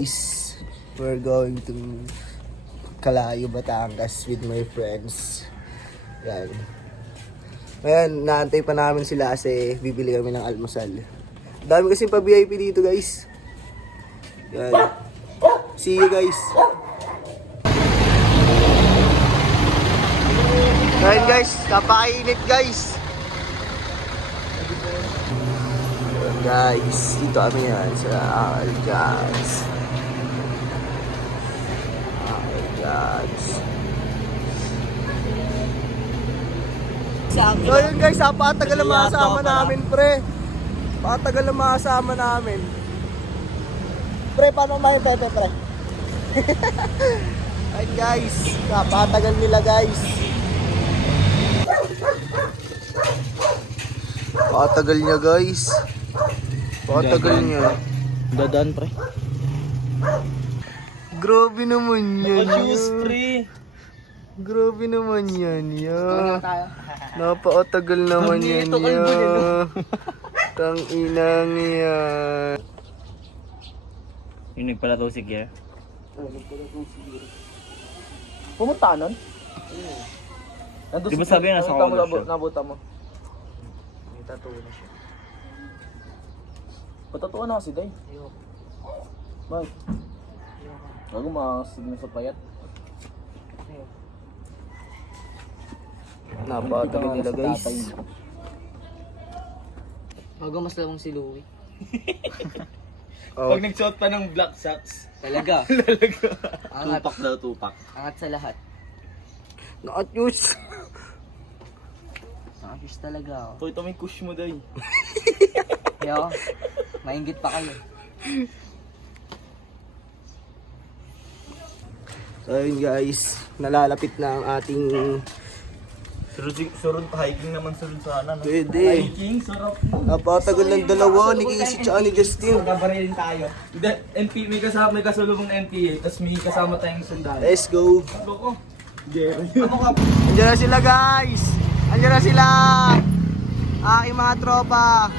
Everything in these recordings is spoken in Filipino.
guys, we're going to Calayo, Batangas with my friends. Yan. Ngayon, naantay pa namin sila kasi bibili kami ng almusal. Dami kasi pa VIP dito guys. Yan. See you guys. Ngayon guys, napakainit guys. Guys, dito kami yan sa Algas. So yun guys, napakatagal na makasama namin pre. Napakatagal na makasama namin. Pre, paano mahin Pepe pre? Ayun guys, napakatagal nila guys. Napakatagal niya guys. Napakatagal niya. Dadaan pre. Grabe naman yan. Naka-shoes pre. Grabe naman yan. Napakatagal naman yan. Tang inang yan. Yung nagpalato si Kier. Pumunta nun? Di ba sabi nasa color siya? Nabuta mo. May tattoo na siya. Patatuan na kasi day. Ayoko. Bakit? Bago makasignan sa payat. Napakatagal nila guys. Bago mas lamang si Louie. Oh. Pag nagsuot pa ng black socks. Talaga. Angat. Tupak daw, tupak. Angat sa lahat. Nakatuse. Nakakis talaga ako. Ito may kush mo day. Yo, maingit pa kayo. So yun guys, nalalapit na ang ating... Surod hiking naman surod sana. No? Pwede. Hiking, sarap. Napakatagal ng dalawa, ni Casey tsaka ni Justin. Magkabarilin tayo. May kasama, may kasulubong NPA, tapos may kasama tayong sundalo. Let's go. Loko. Jerry. Andiyan na sila guys. Andiyan na sila. Aking mga tropa.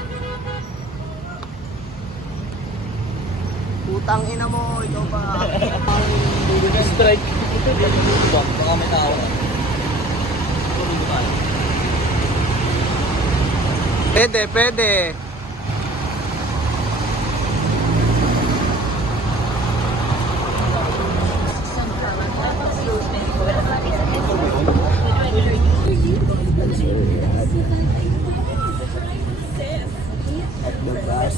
Putang ina mo, ito pa. Strike. Baka may tao. Pwede, pwede. At the bus.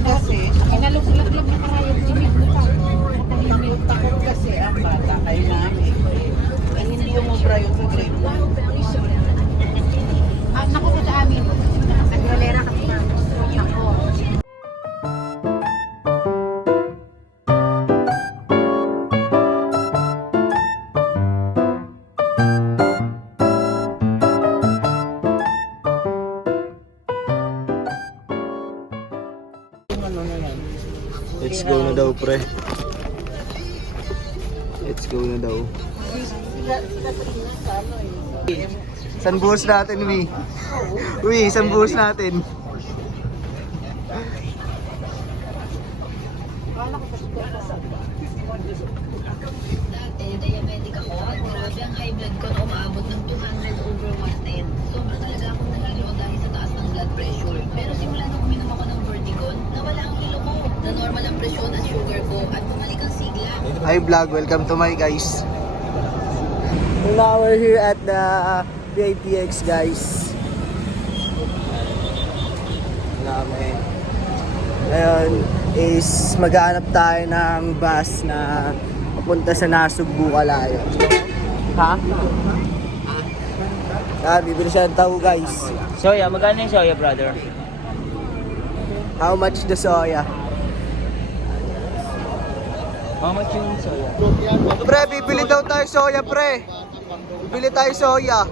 Kasi, inalog-log na karayot yung takot kasi ang bata kay namin. Ay hindi yung mobra yung grade 1. Naku sa amin. Naglalera kami na. Naku. Let's go na daw, pre. Let's go na daw. San buhos natin, Wi? Wi, san buhos natin? Diabetic ako at grabe ang high blood ko na umaabot ng 200/110. Sobra talaga akong nahilo dahil sa taas ng blood pressure. Pero simula nung uminom ako ng Vertigon, nawala ang hilo ko. Na normal ang presyon at sugar ko at bumalik ang sigla. Hi vlog, welcome to my guys. Now we're here at the PITX guys. Namin. Ngayon is maghanap tayo ng bus na papunta sa Nasugbu, Calayo. Ha? Bibili siya ng tao guys. Soya, magkano yung soya brother? How much the soya? How much yung soya? Pre, bibili daw tayo soya pre. Bibili tayo soya.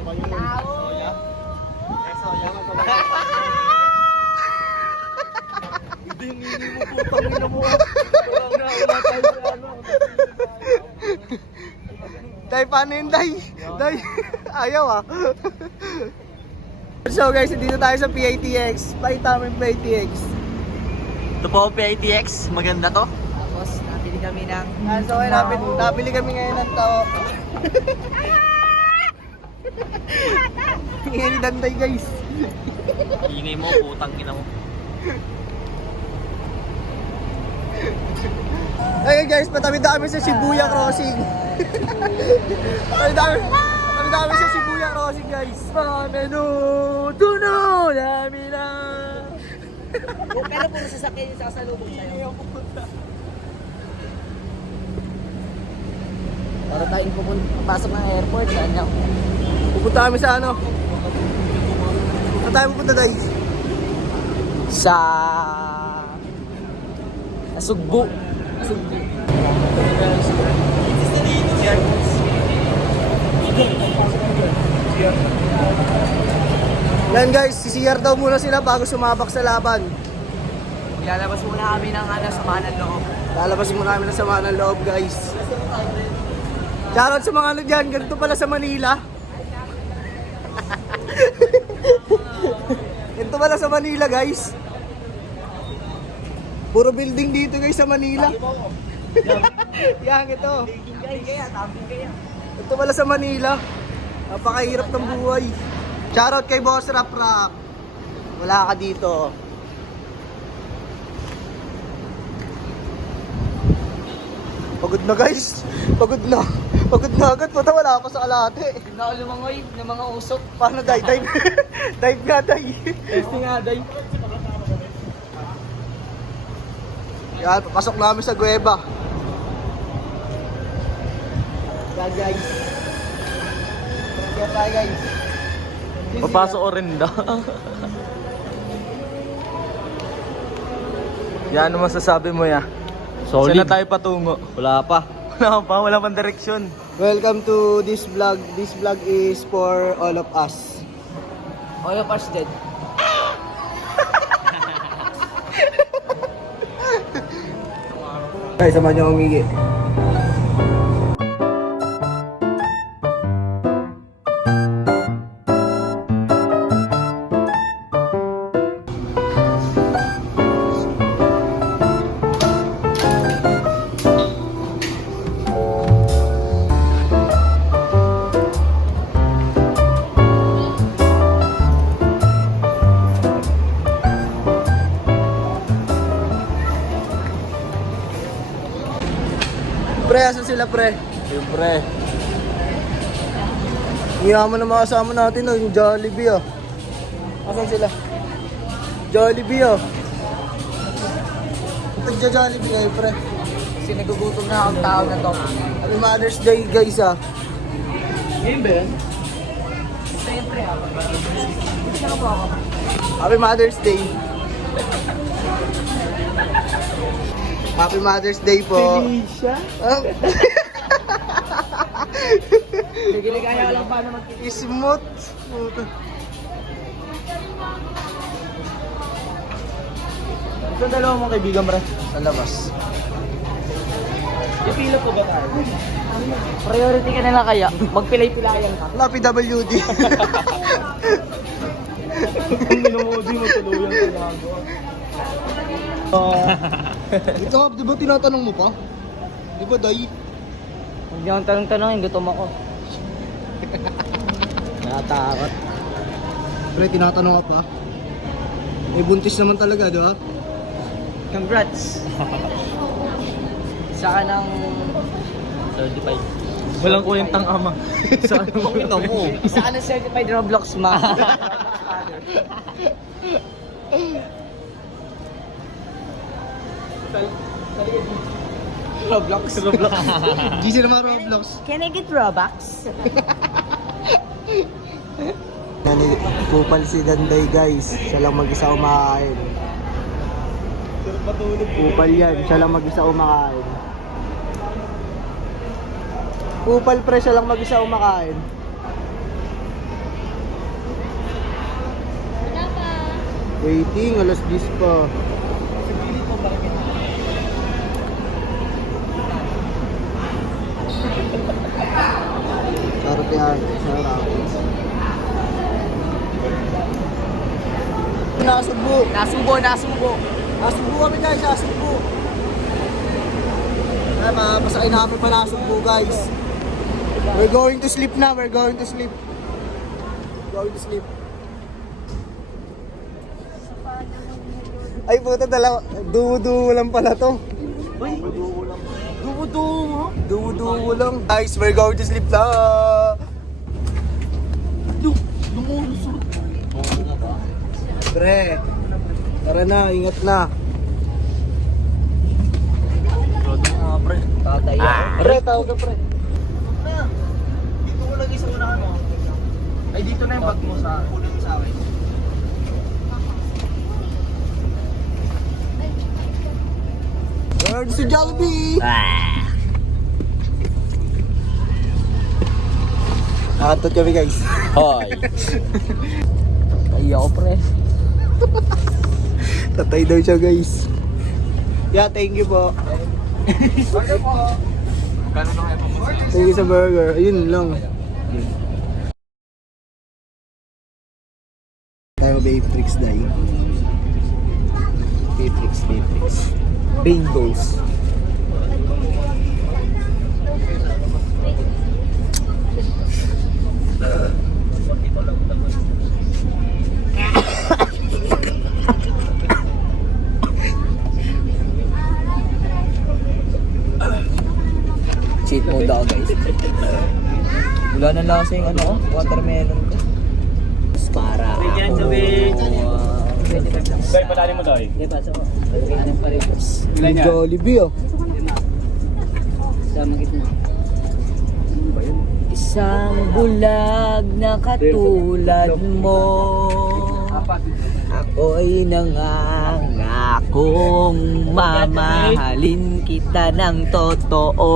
Day, paano yun, Day? Day, ayaw ah. So guys, dito tayo sa PITX. Pakita mo yung PITX. Ito po PITX, maganda to. Tapos, nabili kami ng... So okay, nabili kami ngayon ng tao. Ingay ni Danday guys. Ingay mo, putang ina mo. Okay guys, patawid na kami sa Shibuya Crossing. Patawid na kami sa Shibuya Crossing guys. Pameno, tuno, dami na. Pero kung sasakyan yung sasalubong sa'yo. Para tayong pasok ng airport, saan niya? Pupunta kami sa ano? Saan tayo pupunta Day? Sa Sugbo. Yan guys, CCR daw muna sila bago sumabak sa laban. Ilalabas muna kami ng samahan ng loob. Lalabas muna kami ng sama ng loob guys. Shoutout sa mga ano dyan, ganito pala sa Manila. Ganito pala sa Manila guys. Puro building dito guys sa Manila. Yan ito. Ito pala sa Manila. Napakahirap ng buhay. Shoutout kay Boss Rap Rap. Wala ka dito. Pagod na guys. Pagod na. Pagod na agad. Puta wala pa sa kalate. Hindi na ako lumangoy ng mga usok. Paano dive? Dive nga dive. Testing nga, day. Yan, papasok namin sa Gueva. Yan guys. Yan tayo guys. Papasok ko rin daw. Yan, ano masasabi mo ya? Solid. Saan na tayo patungo? Wala pa. Wala pang direksyon. Welcome to this vlog. This vlog is for all of us. All of us dead. Guys, sama niyo umigi. Pre, asan sila pre? Siyempre. Yaman na mga kasama natin oh, yung Jollibee oh. Asan sila? Jollibee oh. Tagja-Jollibee kayo pre. Kasi nagugutom na akong tao na to. Happy Mother's Day guys ah. Game ba yan? Siyempre ako. Happy Mother's Day. Happy Mother's Day po. Felicia? Ah, Sige, kaya ko lang paano smooth. Ito dalawa mong kaibigan mo rin. Sa labas. Ipila po ba tayo? Priority ka nila kaya. Magpilay-pilayan ka. Wala PWD. Kung minumudi mo tuluyan ka ginagawa. Ito, di ba tinatanong mo pa? Di ba, Day? Huwag niyo akong tanong-tanongin, gutom ako. Nakatakot. Pre, tinatanong ka pa? May buntis naman talaga, di ba? Congrats! Isa ka ng... Certified. Walang kwentang ama. Saan mo? Mo? Isa ka ng certified Roblox ma. Roblox? Roblox. Gising naman Roblox. Can I get Robux? Kupal si Danday guys. Siya lang mag-isa kumakain. Kupal yan. Siya lang mag-isa kumakain. Kupal pre, siya lang mag-isa kumakain. Waiting, alas 10 pa. Yan. Sarap. Nasubo. Nasubo. Nasubo kami guys, nasubo. Ay, mapasakay na kami pa nasubo guys. We're going to sleep na, we're going to sleep. Going to sleep. Ay puta, dalawa. Duo-duo lang pala to. Dumo. Duo-duo lang. Guys, we're going to sleep na. Lumulusot. Pre, tara na, ingat na. Pre. Tatay. Pre, tawag ka pre. Dito ko lagi sa unahan mo. Ay, dito na yung bag mo sa akin. Where's the Jollibee? Nakatot kami guys. Hoy. Ay, ako pre. Tatay daw siya guys. Yeah, thank you po. Thank you sa burger. Ayun lang. Tayo Bayfrix dahil. Bayfrix. Bangles. Cheat mode ako guys. Wala na lang kasi yung ano, watermelon ko. Para ako. Dahil patali mo daw. May Jollibee oh. Isang bulag na katulad mo. Ako'y nangangakong mamahalin kita ng totoo.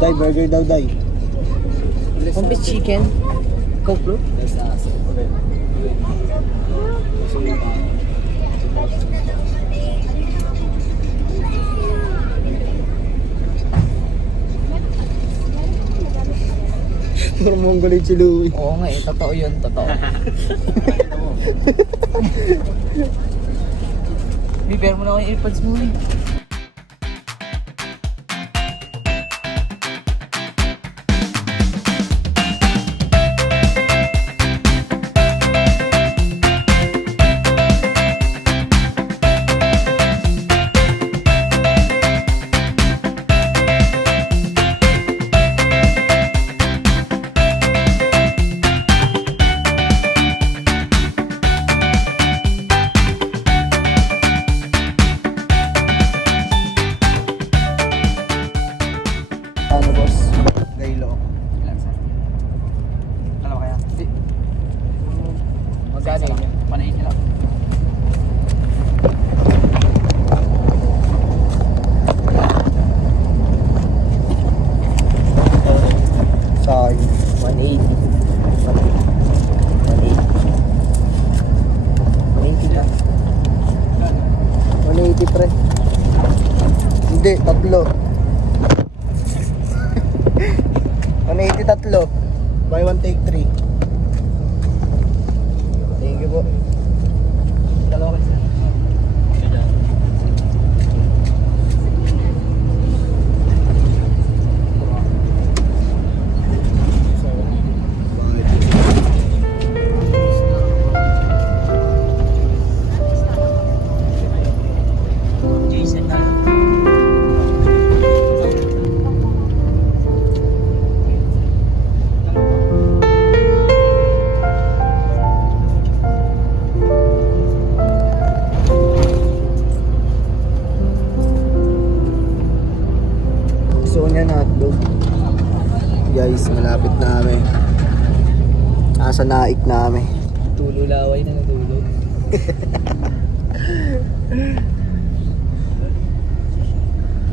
Dai, burger daw dai. Complex chicken. Coke bro? Puro Mongolid si Louie. Oo nga eh, totoo yun, totoo. Bibigyan mo na ako yung earpods mo eh. Ano boss? Gailo. Ano kaya? Magkano yun? 180 lang. Sorry. 180. 180 lang. 180 pre. Hindi, tatlo. 180 tatlo. Buy one take three. Thank you po. Dalawa kasi. Jason na lang. Gusto ko niya na hotdog. Guys, malapit na kami. Nasa naik na kami. Tulo laway na natulog.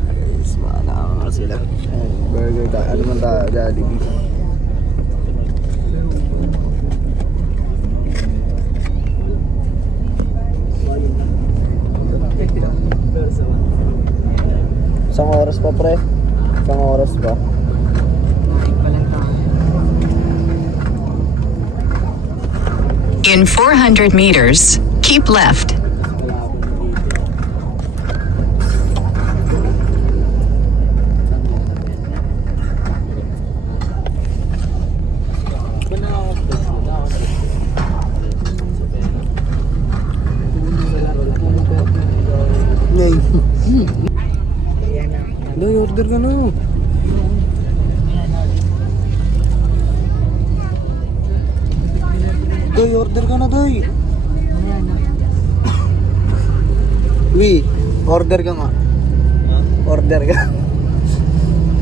Guys, makakaka sila. Ayan, burger ta. Ano man ta? Jollibee. Isang oras pa pre. Isang oras pa. In 400 meters, keep left. Ngay. Doy, order ka na. Doy, order ka na, Doy. Uy, order ka nga. Order ka.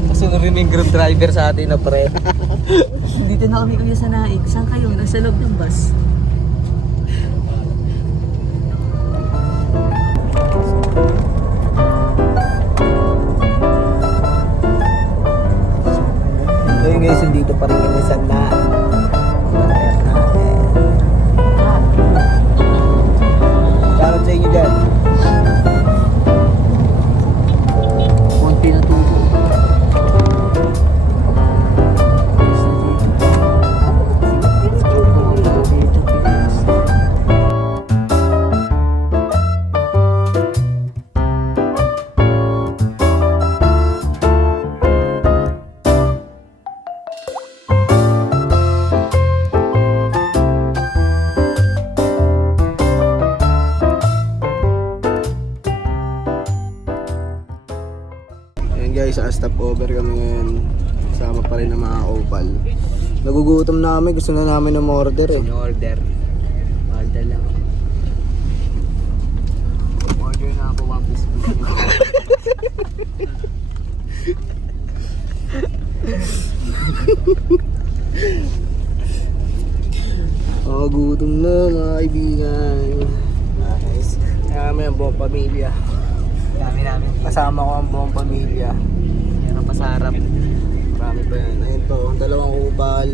Kasi narinig group driver sa atin na pre. Dito na kami kuya sa Naik. Saan kayo? Nasa loob ng bus. So yun guys, dito pa rin kami sa na order natin. Shoutout sa inyo dyan. Konti na tubo. Ayan guys, sa stopover kami ngayon. Kasama pa rin ng mga opal. Nagugutom na kami, gusto na namin ng order eh. Order. Order lang. Order na ako, one piece po. Gutom na mga kaibigan. Nice. Kaya kami ang buong pamilya. Dami namin. Kasama ko ang buong pamilya. Meron pa sa harap. Marami pa yan. Ayun po, dalawang upal.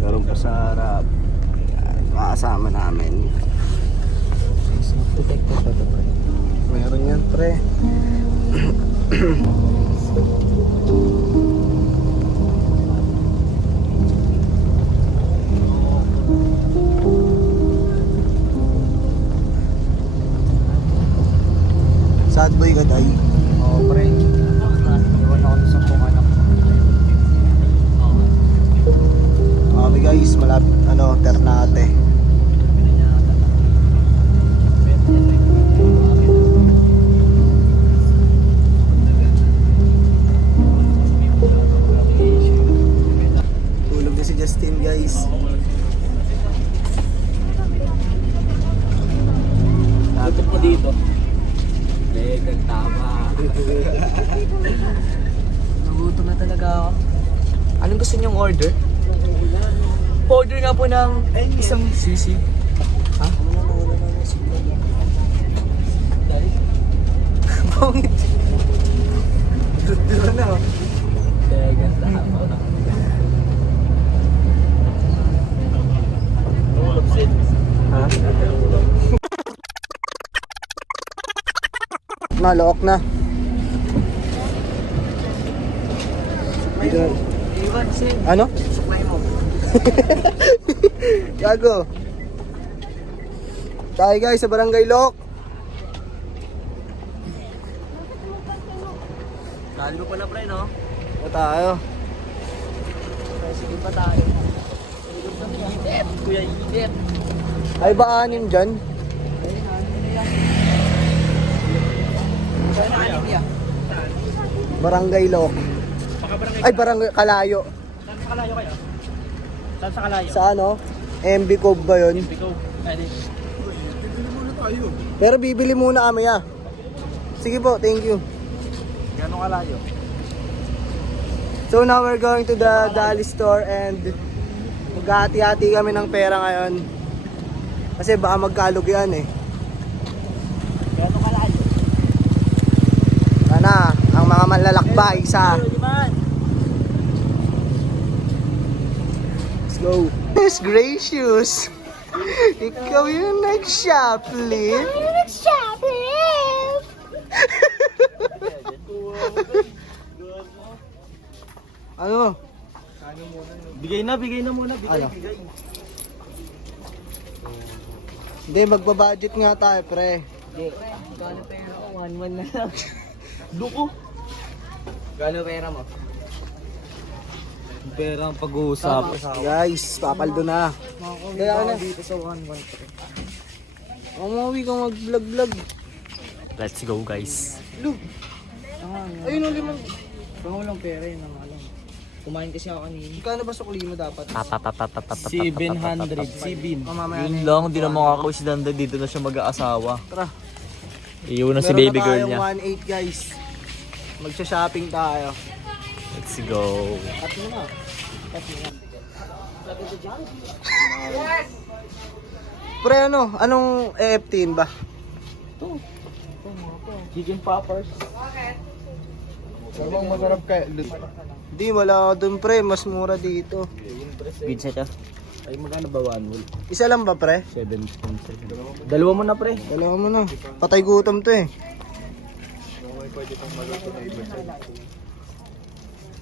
Meron pa sa harap. Ayan, makasama namin. Protector pa to pre. Meron yan pre. Sad boy ka day. Oo pre. Iwan ako sa pong anak. Okay guys, malapit Ternate. Tulog na si Justin guys. Lapit mo dito. Legang tama. Nagutom na talaga ako. Anong gusto niyong order? Order nga po ng isang sisig. Ha? Pangit. Dito na. Legang tama. Ha? Nalook na. Dito. Iwan, Sin. Ano? Supply mo. Gago. Tayo guys sa Barangay Lok. Kalo pala pre no? O tayo. Sige pa tayo. Init! Kuya init! Ay ba anim dyan? Barangay Lok. Ay Barangay Kalayo. Saan sa Kalayo kayo? Saan sa Kalayo? Sa ano? MB Cove ba yun? Ikaw, pwede. Pero bibili muna kami ah. Sige po, thank you. Gano'ng kalayo? So now we're going to the Dali store and maghati-hati kami ng pera ngayon. Kasi baka magkalog yan eh. Gano'ng kalayo? Sana, ang mga manlalakbay sa... Let's go. Yes, gracious. Ikaw yung nag-shoplift. Ano? Bigay na muna. Ano? Hindi, magbabudget nga tayo, pre. Hindi. Gano'n pera ko? 1-1 na lang. Duko. Gano'n pera mo? Pera ang pag-uusap. Guys, papaldo na. Kaya na. Dito sa 1-1 pre. Umuwi kang mag-vlog-vlog. Let's go guys. Ayun ang limang. Baka walang pera yun ang alam. Kumain kasi ako kanina. Kano ba sukli mo dapat? 700. Sibin. Mamaya na Yun lang, hindi na makakawin si Danda. Dito na siya mag-aasawa. Tara. Iyon na si Meron baby na girl tayong niya. 1.8 guys. Magsha-shopping tayo. Let's go. At mo na. Pre, anong EF10 ba? Chicken poppers. Sabang masarap kaya. Hindi, wala doon pre. Mas mura dito. Pizza ka. Ay, magkano ba 1 whole? Isa lang ba pre? 7. Dalawa mo na pre. Dalawa mo na. Patay gutom to eh.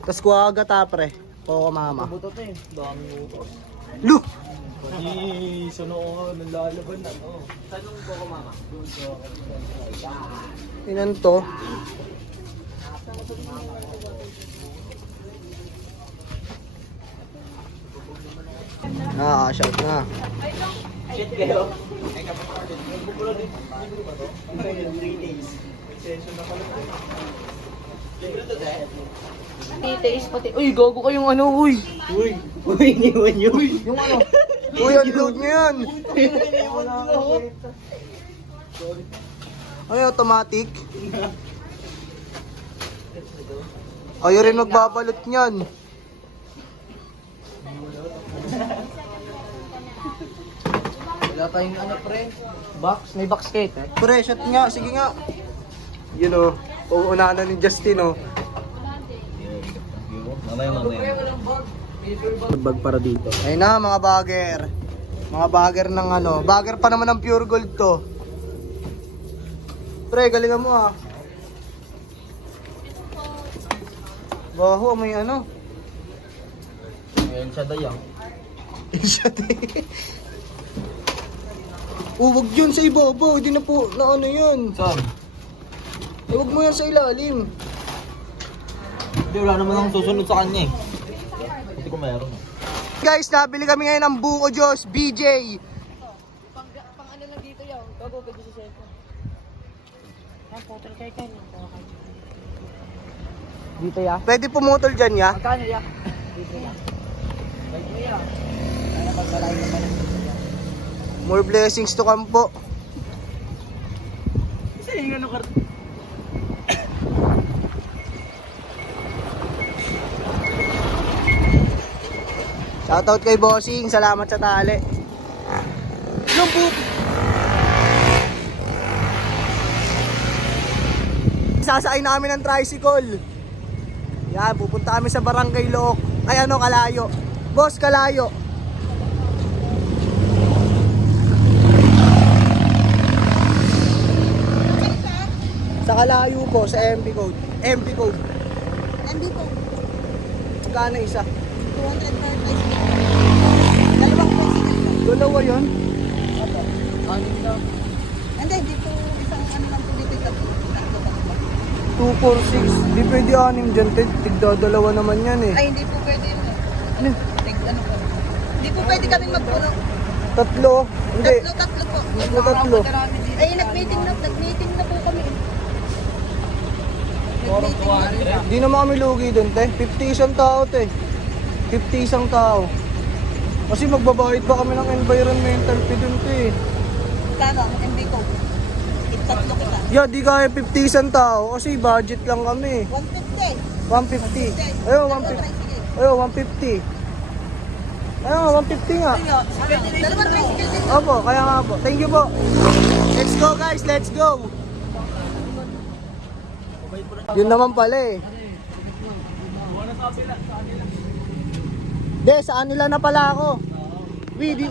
Tas kuha agad pre. Coco mama. Buto to eh. Dami mo. Lu! Pati sa noo ng lalaban na. Tanong ko mama. Inan to? Shout na. Shit kayo. 3 days pati. Uy, gago kayong ano, uy. Uy, iniwan nyo. Yung ano? Uy, ang load nyo yan. Ay, automatic. Ayaw rin magbabalot niyan. Wala tayong ano pre. Box, may box kate eh. Pre, shot nga. Sige nga. Yun o. Uunahan na ni Justin o. Mamaya. Bag para dito. Ayun na mga bagger. Mga bagger ng ano. Bagger pa naman ng pure gold to. Pre, galingan mo ah. Baho, may ano. Ngayon siya dayang. Shot eh. Wag yun sa ibabaw. Hindi na po na ano yun. Saan? Huwag mo yan sa ilalim. Hindi, wala naman akong susunod sa kanya eh. Hindi ko meron. Guys, nabili kami ngayon ng Buko Diyos, BJ. Pang ano lang dito yan. Gago ka sa cellphone. Ang photo kay Ken. Dito ya. Pwede pumutol dyan ya. Magkano ya? Dito ya. Dito ya. Kaya pagkalay na pala. More blessings to come po. Isa yung ano ka. Shoutout kay Bossing, salamat sa tali. Yung po. Sasakay namin ng tricycle. Yan, pupunta kami sa Barangay Look. Ay ano, Kalayo. Boss, Kalayo. Sa Kalayo po, sa MB code. MB code. MB po. Magkano isa? 200 per price. Dalawang tricycle. Dalawa yun? Anim na. Hindi, dito isang ano lang po dito. 246. Di pwede anim dyan. Tigdadalawa naman yan eh. Ay, hindi po pwede yun. Ano? Ano po. Hindi po pwede kami magpuno. Tatlo? Hindi. Tatlo po. Tatlo. Ay, nag-meeting na po kami. Nag-meeting na. Di naman kami lugi dun, te. 50 isang tao, te. 50 isang tao. Kasi magbabayad pa kami ng environmental fee dun, te. Kano, MB ko. Tatlo kita. Yeah, di kaya 50 isang tao. Kasi budget lang kami. 150. 150. Ayaw, 150. Ayaw, 150. Ayaw, 150 nga. Dalawang tricycle din. Opo, kaya nga po. Thank you po. Let's go, guys. Let's go. Yun naman pala eh. Hindi, sa kanila na pala ako. Di.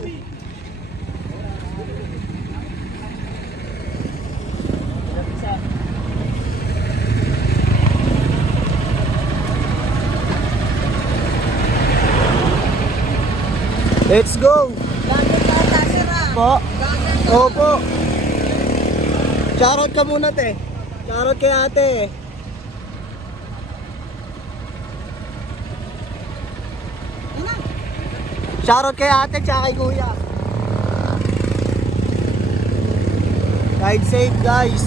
Let's go! Po? Opo. Charot ka muna, te. Charot kay ate. Charot kay ate, tsaka kay kuya. Ride safe, guys.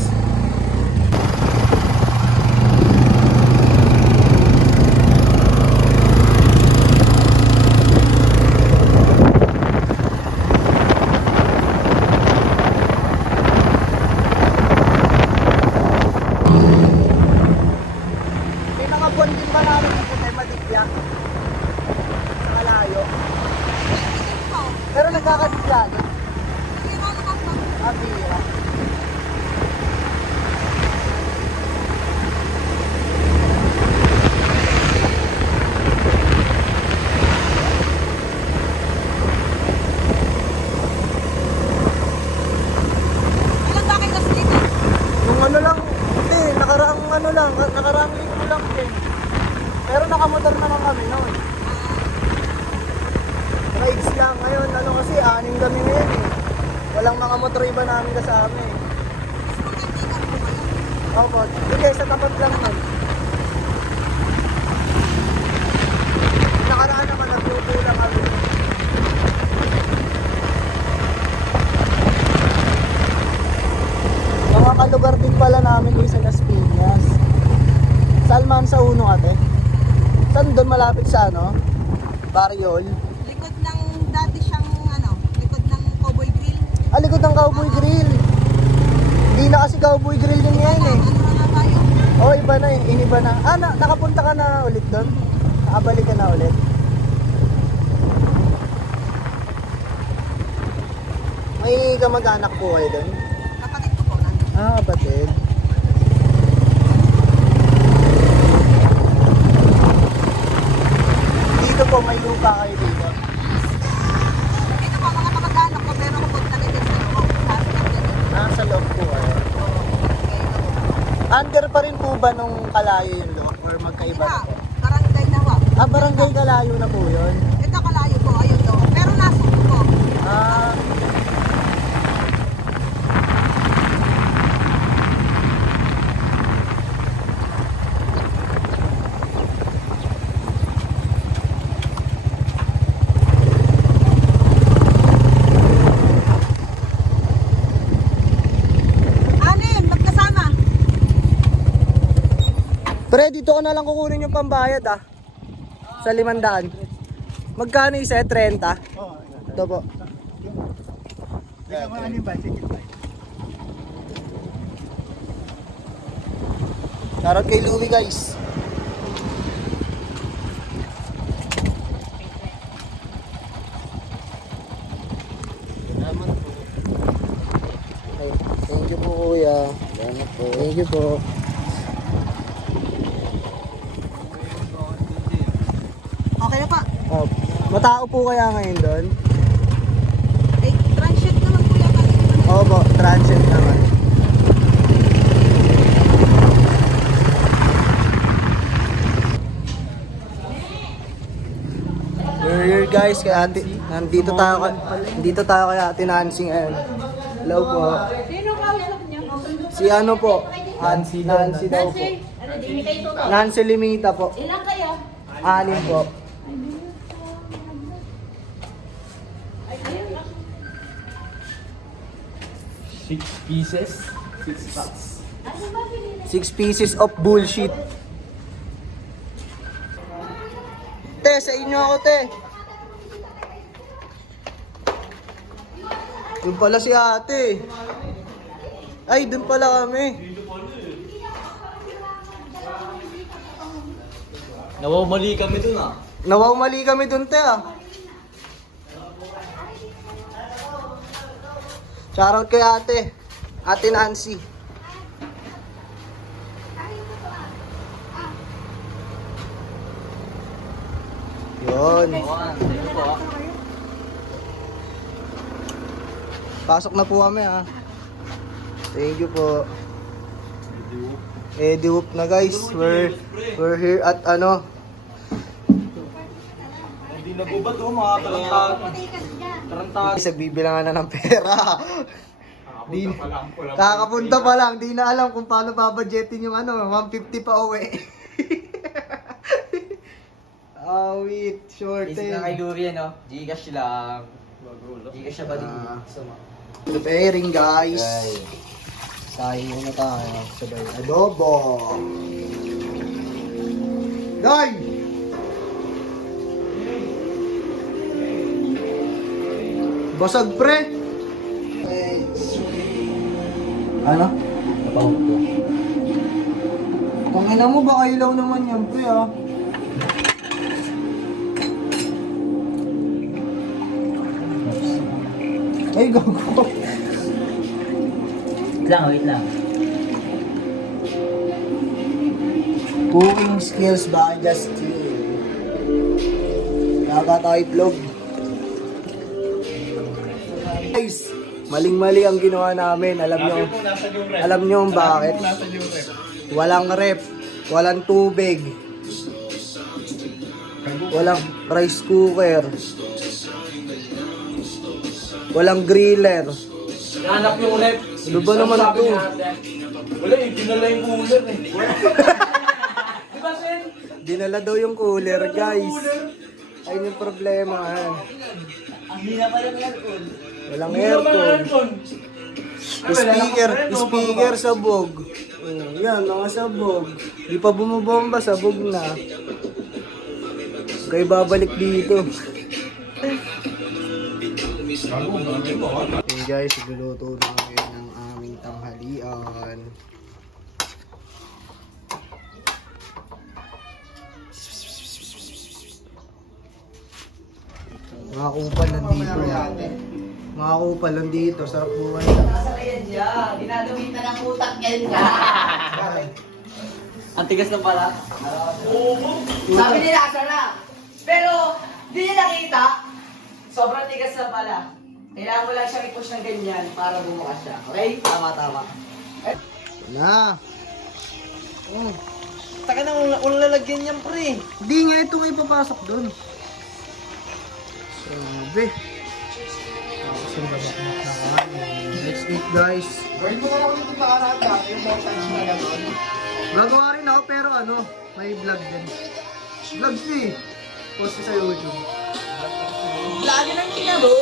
Pinakabuan din ba namin ito tayo matigya? Sa kalayo. Pero nagkakatigya. Abira. Yung ano lang, nakaraang ano lang, nakaraang linggo lang din. Pero nakamotor naman kami noon. Rides lang ngayon, ano kasi, 6 kami ngayon eh. Walang mga motor iba namin kasama eh. Opo, hindi, sa tapat lang nun. Nakaraan naman, nagluto lang kami. Mga kalugar din pala namin doon sa Las Piñas. Salman sa Uno ate. Saan doon malapit sa ano? Barriol. Likod ng dati siyang likod ng Cowboy Grill. Ah, likod ng Cowboy Grill. Hindi na kasi Cowboy Grill yun ngayon eh. Ano na nga tayo? Oh, iba na eh. Iniba na. Ah, nakapunta ka na ulit doon? Nakabalik ka na ulit? May kamag-anak po kayo doon? Kapatid ko po. Ah, kapatid. Dito po, may lupa kayo dito. Dito po mga kamag-anak ko pero pupunta na din sa loob. Nasa loob po kayo. Under pa rin po ba nung kalayo yung loob? Or magkaiba na po? Barangay na ho. Ah, barangay kalayo na po yun. Ito kalayo po, ayun loob. Pero nasa po. Ah, Anim, magkasama. pre, dito ko na lang kukunin yung pambayad ah. Sa 500. Magkano isa? 30? Ito po. Charot kay Louie guys. Ay, thank you po kuya. Salamat po. Thank you po. Okay na pa. Oh, matao po kaya ngayon doon? Eh, transit naman po yata. Opo, transit naman. We're here guys, kaya nandito tayo kay Ate Nancy ngayon. Hello po. Sino kausap niya? Si ano po? Nancy daw po. Nancy Limita po. Ilan kayo? 6 po. $6 6 pieces of bullshit. Te, sa inyo ako, te. Doon pala si ate. Ay, doon pala kami. Nawawmali kami dun ah. Nawawmali kami doon, te ah. Shoutout kay ate. Ate Nancy. Yun. Pasok na po kami ah. Thank you po. Eddie Whoop na guys. We're here at ano. Hindi nagubad oh, mga tarantado. Tarantado. Nagbibilangan na ng pera. Kakapunta pa lang, di na alam kung paano babadgetin yung 150 pa uwi. Wait, short Isip na kay Lurian, no? Gcash lang. Gcash siya ba din? Preparing guys. Sayo na tayo. Sabay adobo. Day! Basag pre! Ano? Tangina mo, baka ilaw naman yan pre ah. Ay, gago. Wait lang. Cooking skills by Justin. Nakakatawa itlog. Guys, maling-mali ang ginawa namin. Alam nyo kung bakit? Walang rep, walang tubig, walang rice cooker, walang griller. Hanap yung ulit. Ano ba naman ito? Wala eh, dinala yung cooler eh. Diba, Sen? Dinala daw yung cooler, guys. Ayun yung problema. Hindi na pala aircon. Walang aircon. Speaker sabog. Yan, mga sabog. Di pa bumubomba, sabog na. Kaya babalik dito. Yun guys, nagluluto na ngayon ng aming tanghalian. Mga kupal nandito. Mga kupal nandito. Sarap buhay. Ayan siya. Ginagamitan ng utak yan niya. Ang tigas na pala. Sabi nila, sarap. Pero, di niya nakita. Sobrang tigas na pala. Kailangan mo lang siyang i-push ng ganyan para bumukas siya. Okay? Tama. Na. Taka na, walang lalagyan niyan pre. Hindi nga ito nga ipapasok doon. Sabi. Tapos yung babak na kain. Let's eat guys. Gawin mo na ako yung nakarata. Yung mga times na gano'n. Gagawa rin ako pero may vlog din. Vlog eh. Post ko sa YouTube. Lagi ng kinabo.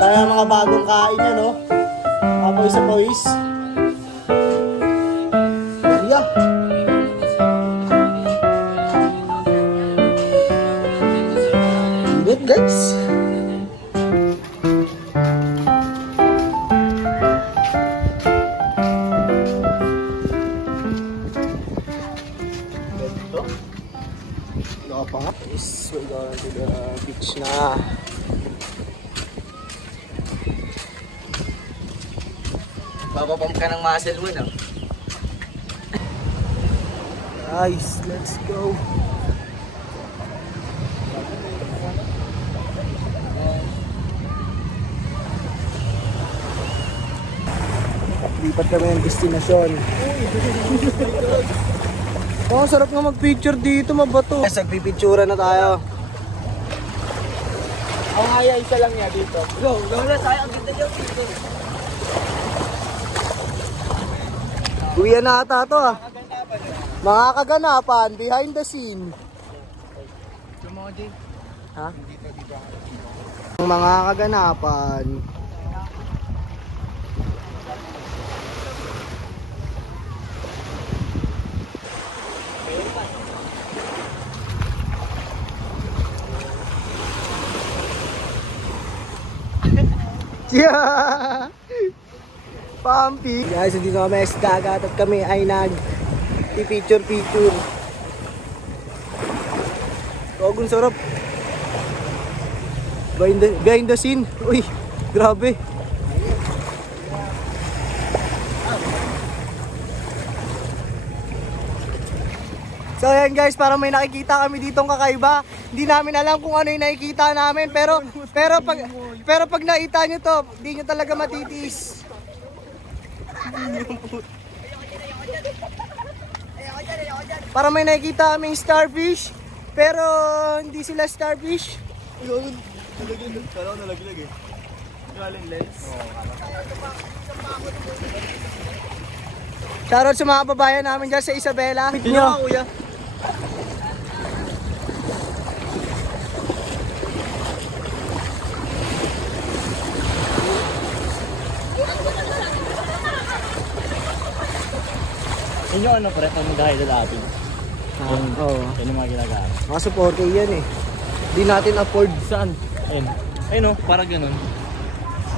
Tayo mga bagong kain yan, no? Apoy sa boys. Maria. Good guys. Ano pa nga? Yes, we're going to the beach na. Papapump ka ng muscle mo, no? Guys, let's go. Lipat kami ng destinasyon. Oh, sarap nga mag-picture dito, mabato. Guys, nagpipictura na tayo. Ang haya isa lang niya dito. Go na tayo. Ang ganda niya dito. Kuya na ata to ah. Mga kaganapan, behind the scene. Ha? Mga kaganapan. Yeah. Pampi. Guys, hindi na kami sa dagat at kami ay nag-picture. Togon sarap. Behind the scene. Uy, grabe. So ayan guys, para may nakikita kami ditong kakaiba. Hindi namin alam kung ano yung nakikita namin, pero pag nakita nyo to, hindi nyo talaga matitiis. Para may nakikita kaming starfish, pero hindi sila starfish. Shoutout sa mga babayan namin dyan sa Isabela. Meet nyo. Kuya. Yun yung ano pre, ang dahil dati. Oo. Yun yung mga ginagamit. Mga supporter yan eh. Di natin afford. Saan? Ayun. Ayun o, parang ganun.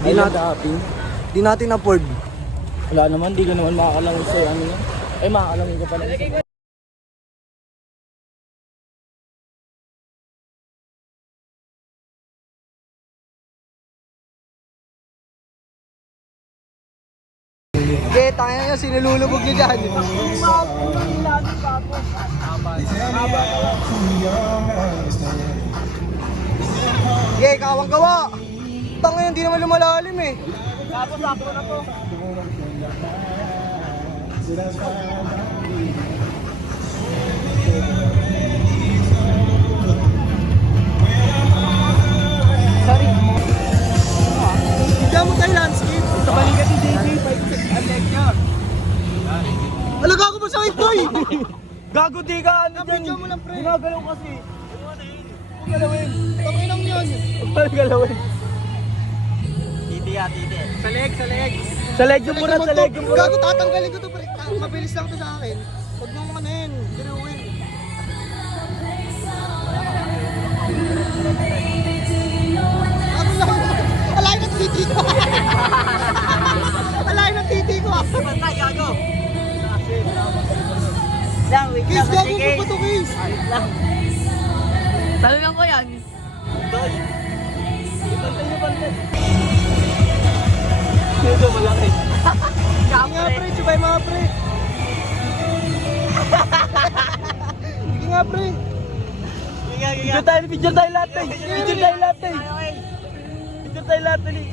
Di natin afford. Wala naman, di ko naman makakalangin sa'yo. Ano yun? Ay, makakalangin ka pala. Okay, tayo nyo, sinululubog nyo dyan. Okay, kawang gawa. Tangin, hindi naman lumalalim eh. Sorry. Diyan mo tayo landscape. Sa balikat ni JJ, ang leg niya. Alaga ko ba sa itoy? Gago di ka, ano dyan? Mo lang, pre. Gumagalaw kasi. Huwag galawin. Tanginang yan. Huwag galawin. Titi. Sa leg. Sa leg yung muna, sa leg yung muna. Gago, tatanggalin ko to, pre. Mabilis lang to sa akin. Huwag mo mga na yun. Diruin. Gago lang. Alay ng titi ko. Alay ng titi ko. Patay, gago. Kiss, gago ko pa to, kiss. Talagang ko yan. Ito malaki. Sige nga, pre. Subay mga, pre. Sige nga, pre. Picture tayo lahat eh.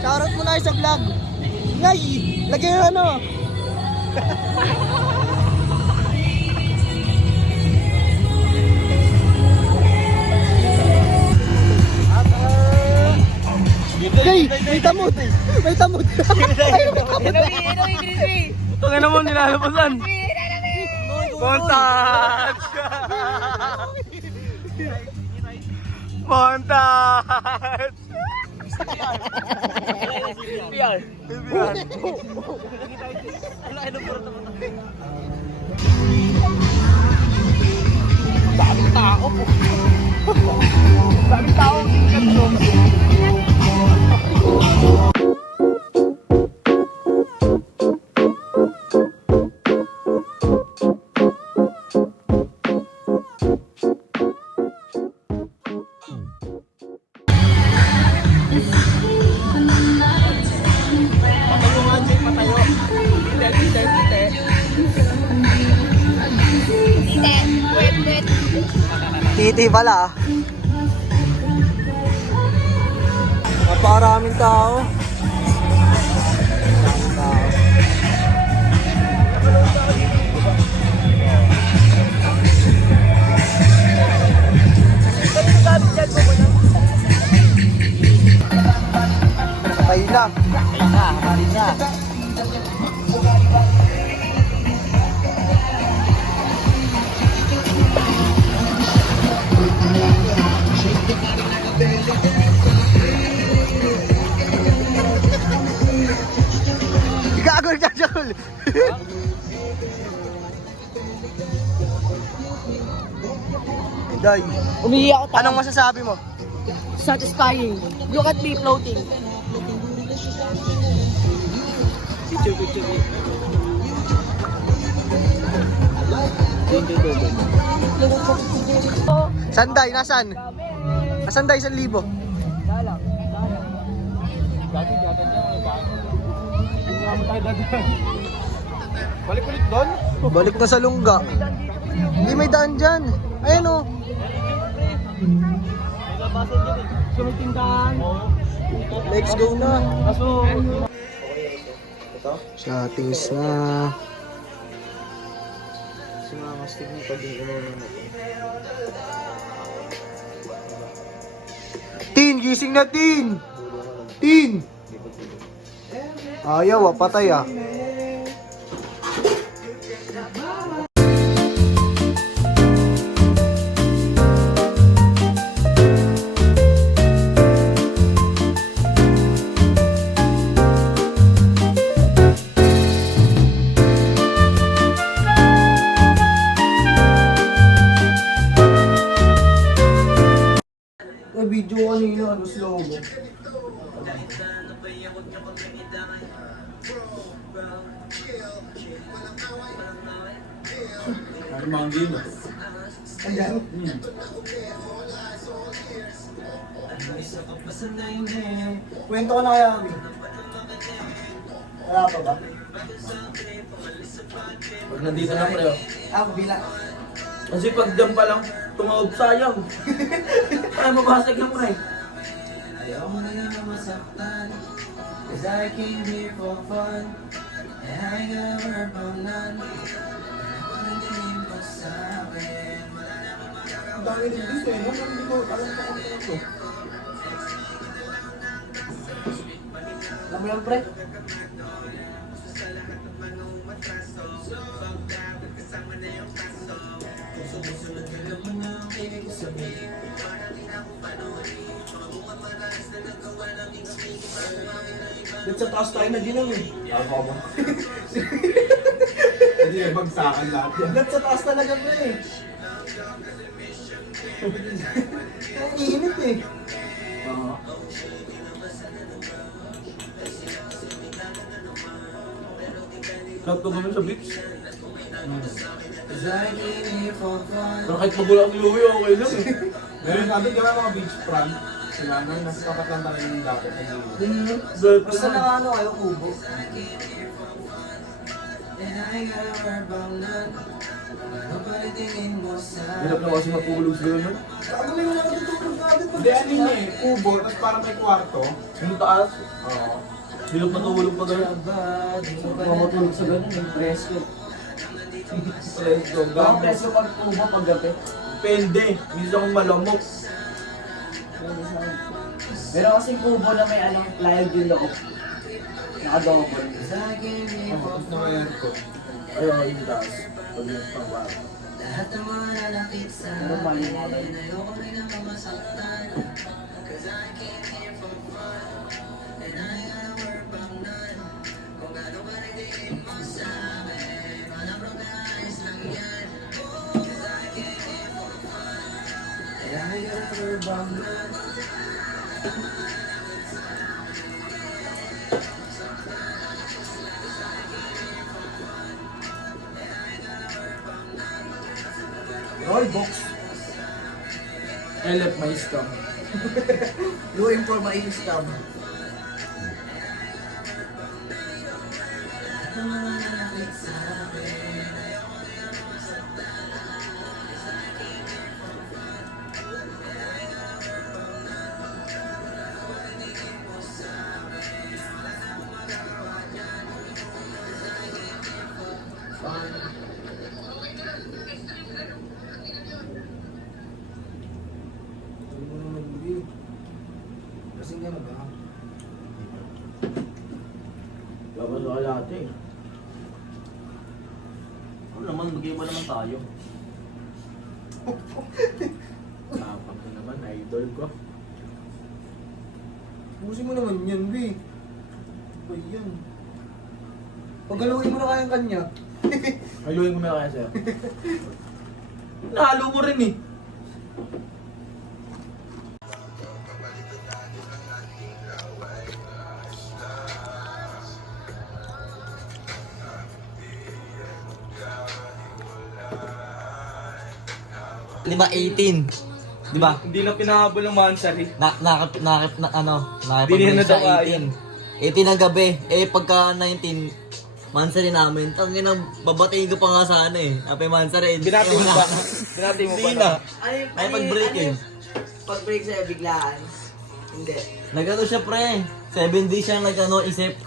Shoutout mo na sa vlog. Ngay, lagyan yung ano. Ngay, may tamot. May tamot. Ito nga naman nilalabasan. Montage! Montage! CPR. Daming tao po. Daming tao. Titi pala. Napakaraming tao. Sabay na. Gagol. Day, Umiiyak ako. anong masasabi mo? satisfying. Look at me floating. Sanday, nasan? Sanday, 1,000. Balik ulit doon? Balik na sa lungga. Hindi may daan dyan. Ayan o. Let's go na. Shoppings na. Sumamastig na pag yung ununan na to. Tin! Gising na, Tin! Tin! Ayaw patay ah. Video kanina, ano slow mo? Ay, manggi mo. Andyan? Kwento ko na kaya kami. Wala pa ba? Pag nandito na pre. Bila. Kasi pag dyan pa lang, tumawag sayang. Ay, mabasag lang pre. Ayaw mo na yung masaktan, 'cause I came here for fun, and I never found none. Naging pa sa'kin. Ang dami ng bis eh, no? Hindi ko alam pa kung ano ito. Alam mo yan, pre? Ba't sa taas tayo na ginang eh? Ako ba? Hindi na bagsakan lahat yan. Ba't sa taas talaga na eh? Ang init eh. Sakto kami sa beach. 'Cause I came here for fun. Pero kahit magula ang Louie, okay lang eh. Meron sabi ka mga beach front. Sila na, nasa tapat lang talaga yung dapat. Basta na ano kayo, kubo. And I never found none. Nobody tingin mo sa Hirap na kasi matulog sa gano'n. Bago may wala natutulog na agad. Hindi, ano yun eh, kubo, tapos parang may kwarto. Yung taas? Oo. Hirap matulog pa gano'n. Mamatulog sa ganun, yung presko. Presko, Ang gamit. presko pag tubo pag gabi. Depende, minsan akong malamok. Meron kasing kubo na may anong plywood yung loob. Naka-double. Tapos na kaya ko. Ayaw, yung taas. Pag yung pangwari. lahat ng mga lalapit sa Pero mali nga akin. lang. Ayoko rin ang mamasaktan, 'cause I came here for fun, and I never found none. Kung gaano ka nagtingin mo sa akin, wala from the eyes lang yan. 'Cause I came here for fun, and I never found none. Roll box. LF may scam. Luwing for my Instagram. Kasing gano'n ba? Laban sa kalate eh. Ano naman, mag-iba naman tayo. Kapag ko naman, idol ko. Pusin mo naman yan, B. Ba yan? Paggalawin mo na kayang kanya. Haluin ko na kaya sa'yo. Nahalo mo rin eh. di ba, 18. Di ba? Hindi na pinahabol ng Mansari. Nakip na Hindi na sa daw 18. 18 ng gabi. Pagka 19, Mansari namin. Tangin na, babatiin ko pa nga sana Apay Mansari. Binati mo ba? Binati mo ba? Hindi na. Ano Ay, pag-break Pag-break sa'yo, biglaan. Hindi. Nagano siya pre. 7 days siyang isip.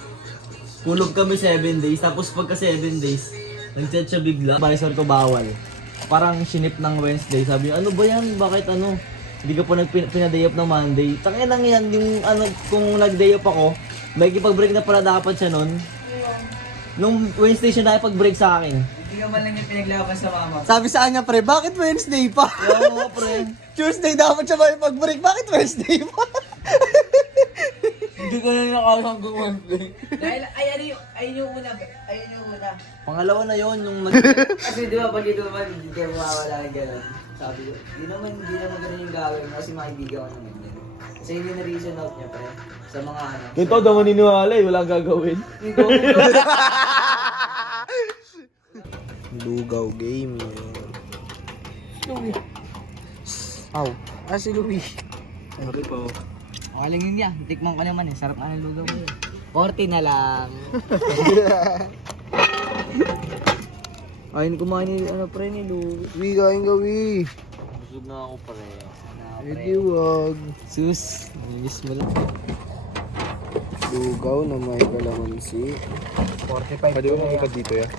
Kulog kami 7 days. Tapos pagka 7 days, nag-chat siya bigla. Advisor ko bawal. Parang sinip ng Wednesday. Sabi niya, ano ba yan? Bakit hindi ka pa pinaday up ng Monday? Tangin lang yan. Yung kung nag-day up ako, may kipag-break na pala dapat siya nun. Nung Wednesday siya nakipag-break sa akin. Hindi ka man lang yung pinaglaban sa mama. Sabi sa kanya, pre, bakit Wednesday pa? Oo, pre. Tuesday dapat siya makipag-break. Bakit Wednesday pa? Hindi ko na nakalang kung Wednesday. Dahil, ayun yung una. Pangalawa na yon yung Kasi di ba, pag ito naman, hindi ka mawawala ng gano'n. Sabi ko, hindi naman ganun yung gawin mo kasi makaibigan ko naman yun. Kasi yun yung reason out niya, pre. Sa mga ano. Ito daw maniniwala wala gagawin. Lugaw game. Aw, si Louie. Sabi po. Okay lang yun yan. Tikman ko naman Sarap nga ng lugaw mo yun. 40 na lang. ayun kumain ni pre ni Louie. Wi, kain ka, Wi. Busog na ako pre. Hindi wag. Sus, nangis mo lang. Lugaw na may kalamansi. 45 Pwede mo makikad dito yan?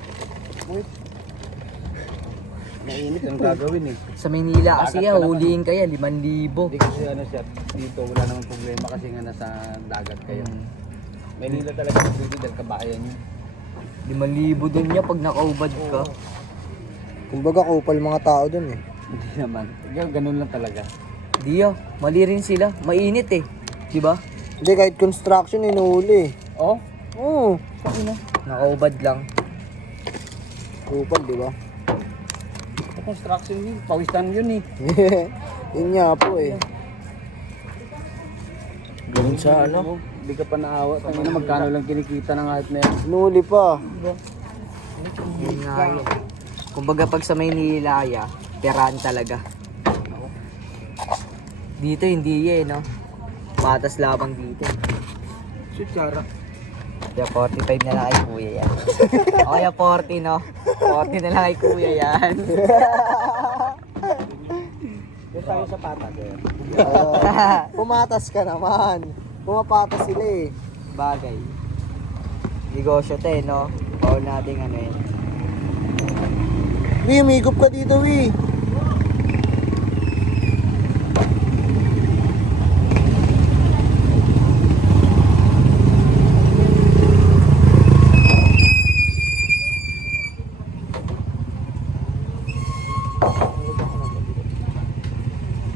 Mainit ang gagawin Sa Maynila kasi huliin kayo, 5,000. Hindi kasi siya, dito wala namang problema kasi nga nasa dagat kayo. Manila talaga dito dahil kabahayan niyo. 5,000 dun niya pag nakaubad ka. Kumbaga kupal mga tao dun Hindi naman. Ganun lang talaga. Di mali rin sila. Mainit Di ba? Hindi, kahit construction inuuli. Oh? Oo. Nakaubad lang. Kupal, di ba? Construction yun. Pawisan yun Yun nga po Ganun sa ano? Hindi ka pa naawa. Tangina magkano lang kinikita ng hype na yan. Inuuli pa. Yun nga yun. Kumbaga pag sa Maynila, tirahan talaga. Dito hindi no? Patas labang dito. Shit, Chara. Kaya 45 na lang kay kuya yan. O kaya 40 no? 40 na lang kay kuya yan. Doon tayo sa pata, sir. Pumatas ka naman. Pumapatas sila Bagay. Negosyo no? Bawal natin yun. Wi, umigop ka dito, Wi.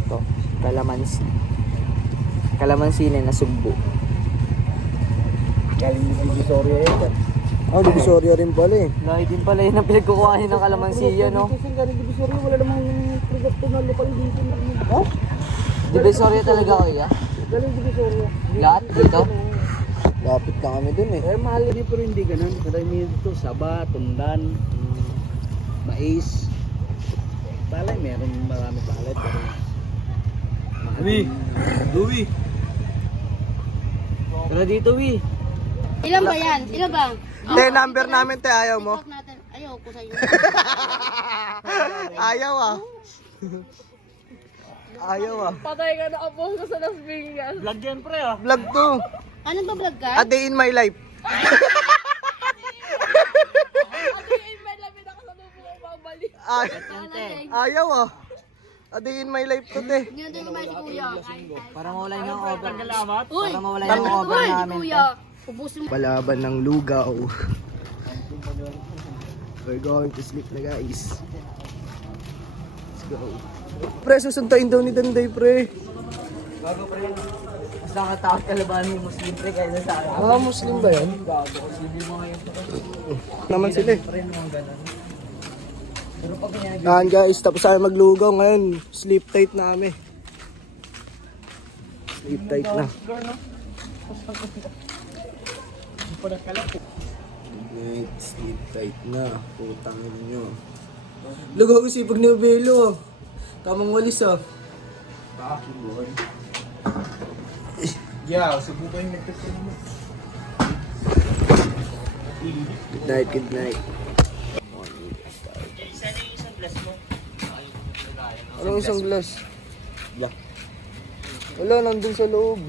Ito, kalamansi. Kalamansi na nasugbo. Galing ni Divisoria yan. Oh, Divisoria rin pala Lahi din pala yun ang pinagkukuhanin ng kalamansiya, no? Kasi galing Divisoria, wala namang produkto na lokal dito. Oh? Divisoria talaga kuya? Galing Divisoria. Lahat dito? Lapit na kami dun Mahal din pero hindi ganun. Marami dito, saba, tundan, mais. Palay, meron marami palay. Pero Louie! Tara dito, Wi. Ilan ba yan? Ilan ba? Te, number namin, te. Ayaw mo? Talk natin. Ayaw ko sa'yo. Ayaw Ayaw Patay ka na ako sa Las Vegas. Vlog yan pre Vlog to. Ano ba vlog ka? A day in my life. Ayaw A day in my life to, te. Hindi natin kumain si Kuya. Para mawala yung over. Uy! Para mawala yung over Uy! namin. Kuya! Ubusin mo. Palaban ng lugaw. We're going to sleep na, guys. Let's go. Pre, susuntayin daw ni Danday, pre. Mas nakatakot kalabahan yung Muslim pre kaysa sa akin. Ah, Muslim ba yan? Naman sila Yan guys, tapos tayo maglugaw ngayon. Sleep tight na kami. Sleep tight na. Sleep tight na. Putang nyo. Lugaw ko sipag ni Ubelo. Tamang walis ah. Yeah, subukan yung nagkasal mo. Good night, good night. Anong isang glass? Black. Wala, nandun sa loob.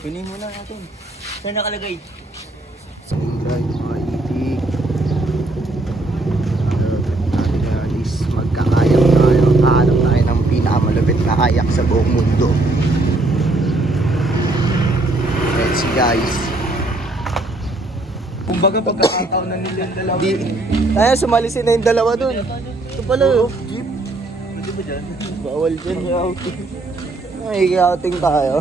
Kunin mo na natin. Saan nakalagay? Sa Indra, yung mga itik. Natin nga is magkakayak tayo. Hanap tayo ng pinakamalupit na kayak sa buong mundo. Let's see guys. Kumbaga pagkakataon na nila yung dalawa. Tayo, sumalisin na yung dalawa dun. Ito pala oh. Jeep. Pwede ba dyan? Bawal dyan yung outing. Nakiki-outing tayo.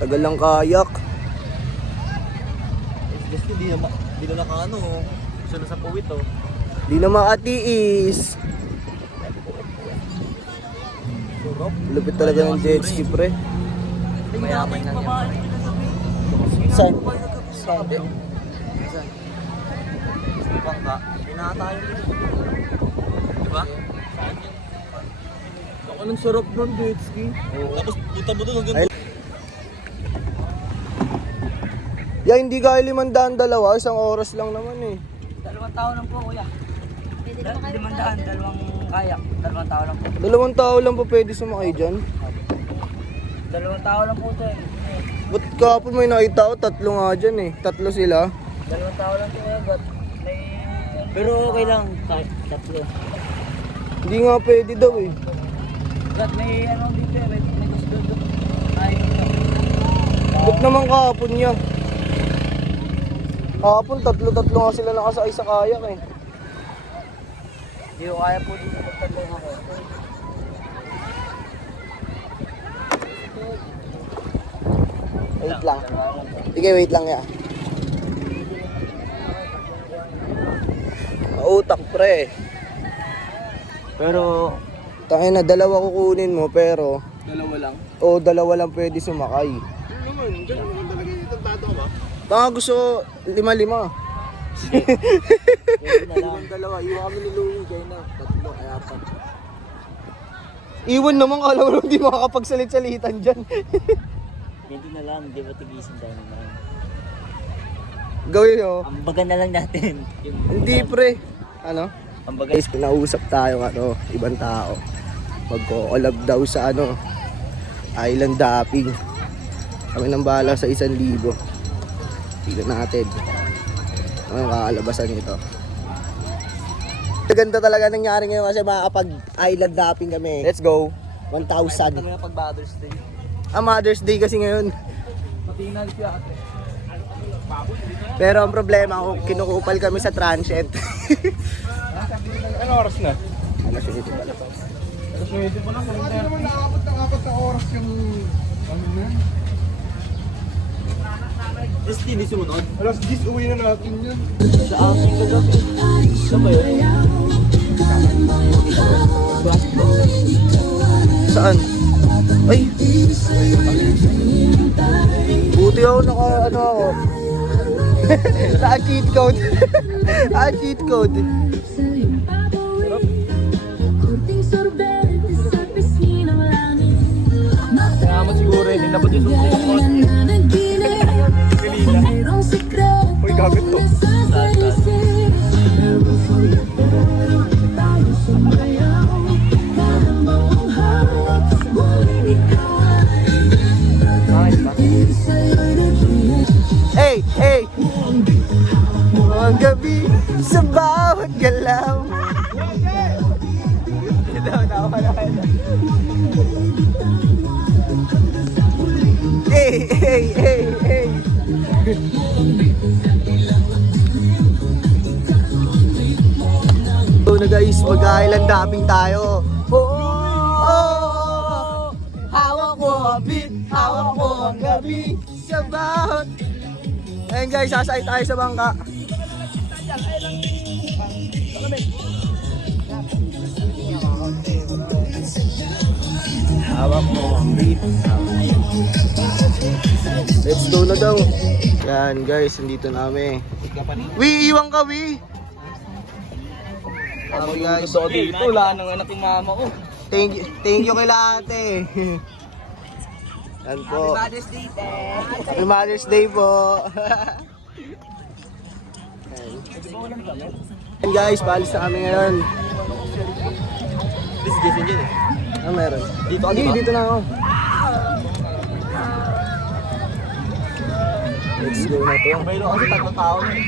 Tagal lang kayak. Gusto di na nakaano. Gusto na sa puwit oh. Di na makatiis. Lupit talaga ng jet ski, pre. Mayaman lang yan. Saan? Saan? Bangka. Pinatayo nito. Diba? Ako nang sarap ng jet ski. Tapos punta mo doon hanggang Ya, hindi kaya 500 dalawa. Isang oras lang naman eh. 2 tao lang po, kuya. 500, 2 kayak. 2 tao lang po. 2 tao lang po pwede sumakay dyan. 2 tao lang po ito eh. Ba't kahapon may nakita ko? 3 nga dyan eh. 3 sila. 2 tao lang po kuya, but may... Pero okay lang, kahit 3. Hindi nga pwede daw eh. But may ano dito eh, may gusto doon. Ayaw nyo. Ba't naman kahapon niya? Kahapon 3 nga sila nakasakay sa kayak eh. Hindi ko kaya po dito magtandang ako. Wait lang. Sige, wait lang ya. Utak pre. Pero Tangin na, 2 kukunin mo pero... dalawa lang. O, 2 lang pwede sumakay. Naman, dyan naman talaga yung tagtato ka ba? Baka gusto 5-5. Iwan dalawa, iwan kami ni Louie kayo na. 3 kaya 4. Iwan naman, kala mo lang di makakapagsalit-salitan dyan. Hindi na lang, di ba tigisin tayo naman. Gawin oh. Ambagan na lang natin. Hindi pre. Ano? Ambagan. Guys, kinausap tayo ibang tao. Magko-collab daw sa island hopping. Kami nang bahala sa 1,000. Tignan natin. Ano kakalabasan nito. Ganda talaga nangyari ngayon kasi makakapag-island hopping kami. Let's go. 1,000. Kami na pag Mother's Day. Mother's Day kasi ngayon. Matinag siya ate. Pero ang problema, kinukupal kami sa transient. Ano oras na? Alas 7 pala. Pwede pa lang. Hindi naman nakakapot ng 4 na oras yung ano na. Just hindi sumunod. Alas 10 uwi na natin yun. Sa aking kagabi. Saan ba yun? Saan? Ay! Buti ako ako. Naka-cheat code. Naka-cheat code. Salamat siguro eh. Nilabot yung sumunod ko. Uy, gagawin to. Hey! Hey! Ang gabi sa bawat galaw. Hey! Hey! Hey! Hey! So na guys, mag-island hopping tayo. Oh! Hawak ko ang beat, hawak ko ang gabi sa bawat. Ayun guys, sasakay tayo sa bangka. Hawak mo ang beat. Let's go na daw. Yan guys, nandito na kami. Wi, iwan ka Wi. Okay guys. Dito, wala nang anak yung mama ko. Thank you kay ate. Yan po. Mother's Day, Happy Mother's Day po. Yan guys, paalis na kami ngayon. This is Jason dyan eh. Ah, meron. Dito ka, di ba? Dito na ako. Let's go na to. May kasi 3 tao na eh.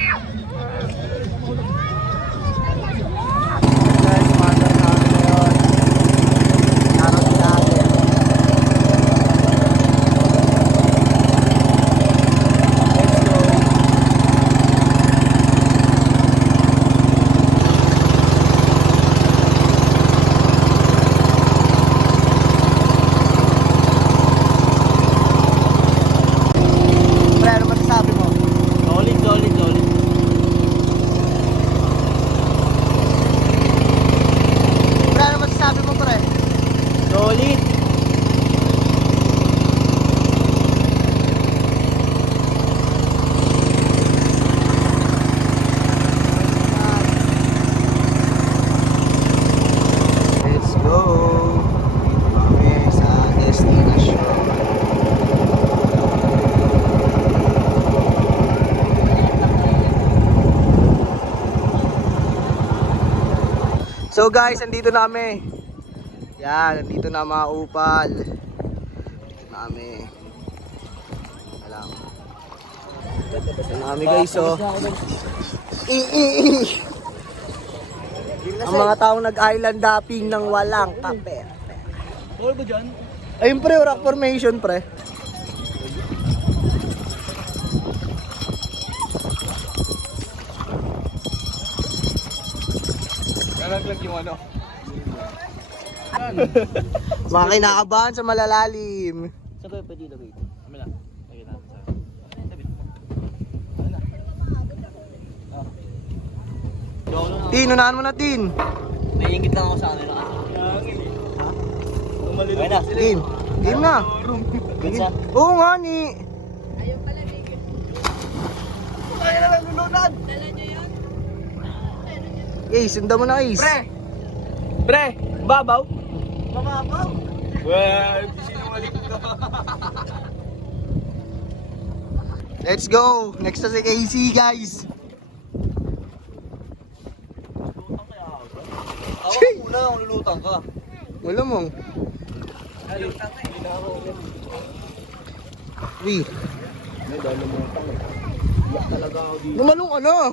Guys, umaga na kami ngayon. Shoutout sa ate. Let's go. Pre, ano masasabi mo? Solid. Pre, ano masasabi mo, pre? Solid. Let's go! Dito kami sa destination. So guys, andito na kami. Yan, nandito na mga upal. Dito na kami. Alam. Dito na kami guys, oh. Ang mga taong nag-island hopping ng walang kape. Bawal ba dyan? Ayun pre, rock formation pre. Nalaglag yung ano. Mga kinakabahan sa malalalim. Saan kayo pwede ilagay ito? Kami lang. Lagay natin sa... Tin, unahan mo na Tin. Naiingit lang ako sa kanila kasi. Okay na. Tin, game na. Good siya. Oo nga ni. Ace, sunda mo na Ace. Pre! Babaw! Mababaw. Well, sinungaling ka. Let's go. Next na si Casey guys. Awak muna kung lulutang ka. Wala mong. Uy. Lumalong ka na.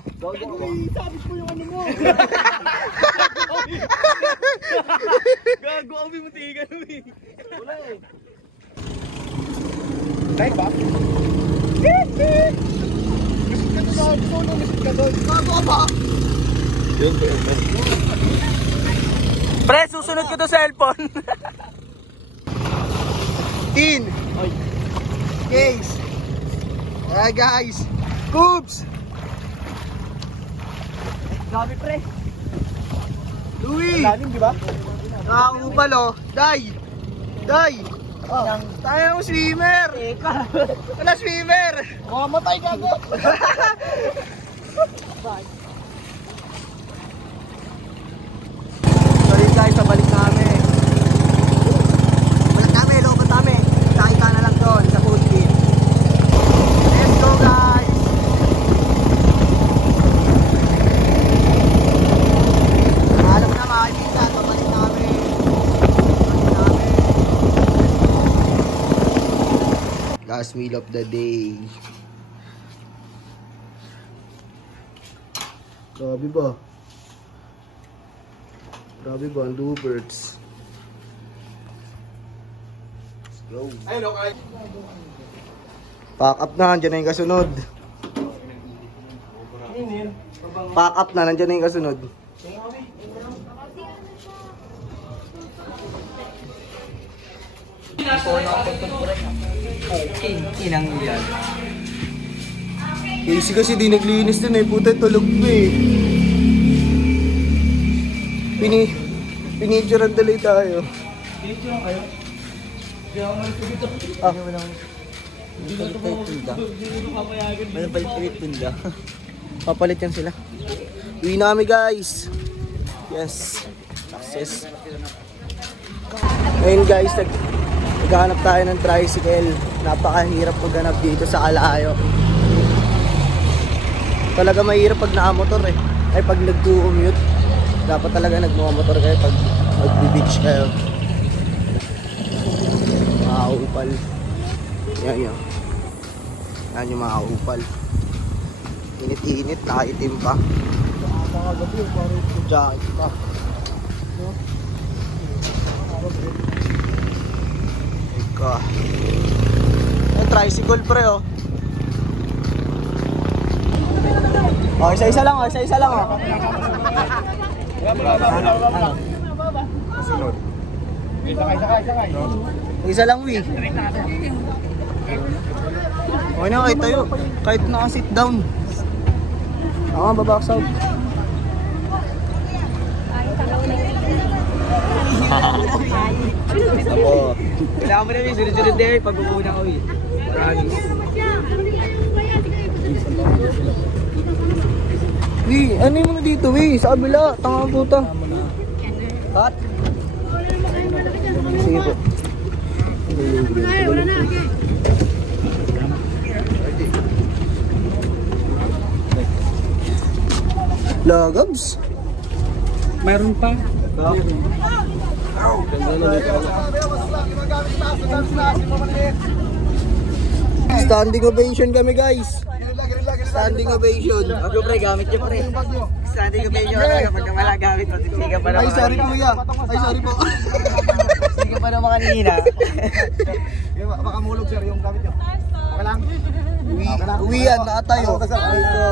Gago ang bimutigan mo eh. Wala eh. Like ba? Pre, susunod ko to cellphone. Tin. Case. Alright guys. Coops. Grabe pre. Louie. Lalim di ba? Nakakupal oh. Day. Day. Tayo ng swimmer. Wala swimmer. Mamatay ka agad. Sorry guys, pabalik na kami. Balik kami, looban kami. Nakita na lang doon sa food pit. Let's go guys. Alam na mga kaibigan, pabalik na kami. Last meal of the day. Grabe ba? Grabe ba ang Bluebirds? Let's go. Ayun okay. Pack up na, nandiyan na yung kasunod. Pack up na, nandiyan na yung kasunod. Inang yan. Casey kasi di naglinis dun eh. Puta, tulog pa eh. Pinicturean tuloy tayo. Picture kayo? Kaya ako malis dito. Ah. Meron pa yung tunda. Papalit yan sila. Uwi na kami guys. Yes. Success. Ngayon guys, naghanap tayo ng tricycle. Napakahirap maghanap dito sa Kalayo. Talaga mahirap pag nakamotor eh. Ay pag nag-commute. Dapat talaga nagmumotor kayo pag mag-beach kayo. Mga upal. Yan yun. Yan yung mga upal. Init-init, nakaitim pa. Nakakagabi, parang jacket pa. Ika. Ay, tricycle pre oh. Oh, isa-isa lang oh, isa-isa lang oh. Isa lang wi. Okay na, kahit tayo. Kahit naka-sit down. Ako, babaksaw. Ako. Kailangan mo namin, sunod-sunod na yun, pag-uuna ko eh. Wi, ano yung muna dito, Wi? Sa kabila, tanga ang puta. Cut? Sige po. Lagabs. Mayroon pa. Standing ovation kami guys. Standing ovation. Ako pre, gamit niyo pre. Standing ka medyo talaga pagka wala gamit, matitiga pa naman. Ay, sorry kuya. Ay, sorry po. Sige pa naman kanina. Baka mulog sir yung gamit nyo. Okay lang? Uwi yan, nakatayo. Ay, ito.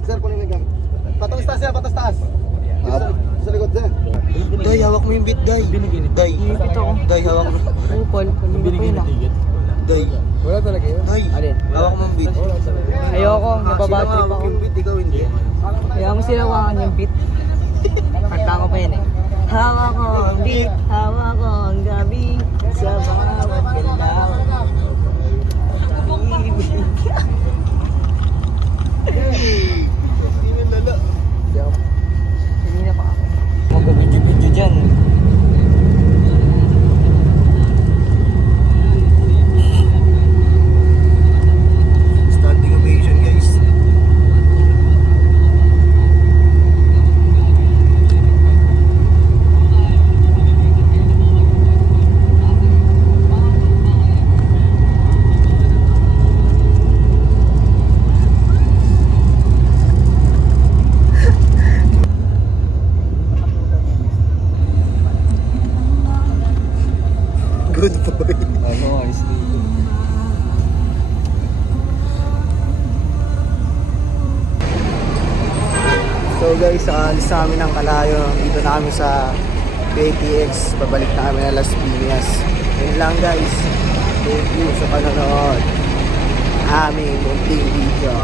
Sir, kunin mo yung gamit. Patong taas sir, patong taas. Sa likod sir. Day, hawak mo yung bit, Day. Day, Day, hawak mo. Upal, binigyan na ticket. Day, Wala talaga yun. Day, hawak mo yung bit. Ayoko, Sino nababattery pa hawak ako. yung bit, ikaw hindi. Kaya mo sinawakan yung beat. Kanta ko pa yun eh. Hawak ko ang beat, hawak ko ang gabi, sa bawat galaw. Hindi na pa ako. Mag-video dyan. Standing ovation, guys. Good boy. Ano, ayos dito. So guys, alis na kami ng Kalayo. Dito na kami sa KTX. Pabalik na kami ng Las Piñas. Yun lang guys. Thank you sa panonood. Aming munting video.